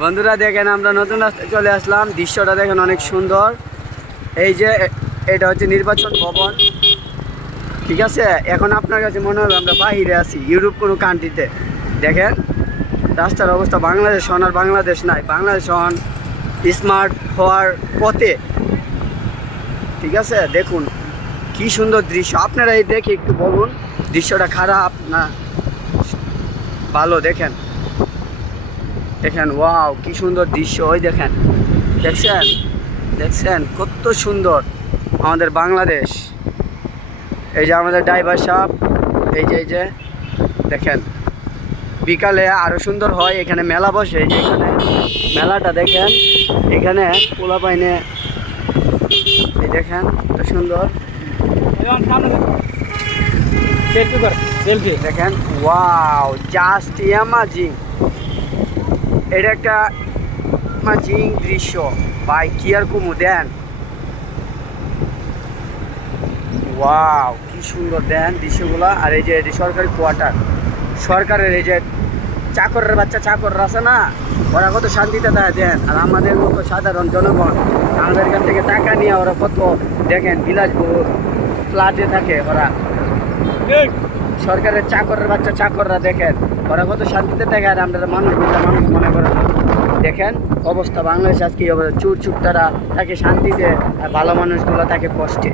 বন্ধুরা দেখেন আমরা নতুন রাস্তায় চলে আসলাম, দৃশ্যটা দেখেন অনেক সুন্দর। এই যে এটা হচ্ছে নির্বাচন ভবন, ঠিক আছে। এখন আপনার কাছে মনে হবে আমরা বাহিরে আছি, ইউরোপ কোনো কান্ট্রিতে। দেখেন রাস্তার অবস্থা, বাংলাদেশ হন আর বাংলাদেশ নাই, বাংলাদেশ হন স্মার্ট হওয়ার পথে, ঠিক আছে। দেখুন কি সুন্দর দৃশ্য, আপনারা এই দেখে একটু বলুন দৃশ্যটা খারাপ না ভালো। দেখেন দেখেন, ওয়াও কি সুন্দর দৃশ্য। ওই দেখেন, দেখছেন দেখছেন কত সুন্দর আমাদের বাংলাদেশ। এই যে আমাদের ড্রাইভার সাহেব, এই যে দেখেন বিকালে আরো সুন্দর হয়, এখানে মেলা বসে। এই যে এখানে মেলাটা দেখেন, এখানে পোলা পাইনে, এই দেখেন কত সুন্দর। দেখেন ওয়াও, জাস্ট অ্যামাজিং। এটা একটা অ্যামাজিং দৃশ্য ভাই, কি আর কুমু দেন। ওয়াও কি সুন্দর দেন দৃশ্যগুলা। আর এই যে এটি সরকারি কোয়ার্টার, সরকারের এই যে চাকরের বাচ্চা চাকররা আছে না, ওরা কত শান্তিতে থাকে দেন। আর আমাদের মতো সাধারণ জনগণ আমাদের কাছ থেকে টাকা নিয়ে ওরা কত দেখেন বিলাসবহুল ফ্ল্যাটে থাকে ওরা। সরকারের চাকরের বাচ্চা চাকররা দেখেন ওরা কত শান্তিতে থাকে, আর আমরা মানুষ মনে করেন। দেখেন অবস্থা বাংলাদেশ আজকে চুর চুর তারা থাকে শান্তিতে, আর ভালো মানুষগুলো থাকে কষ্টে।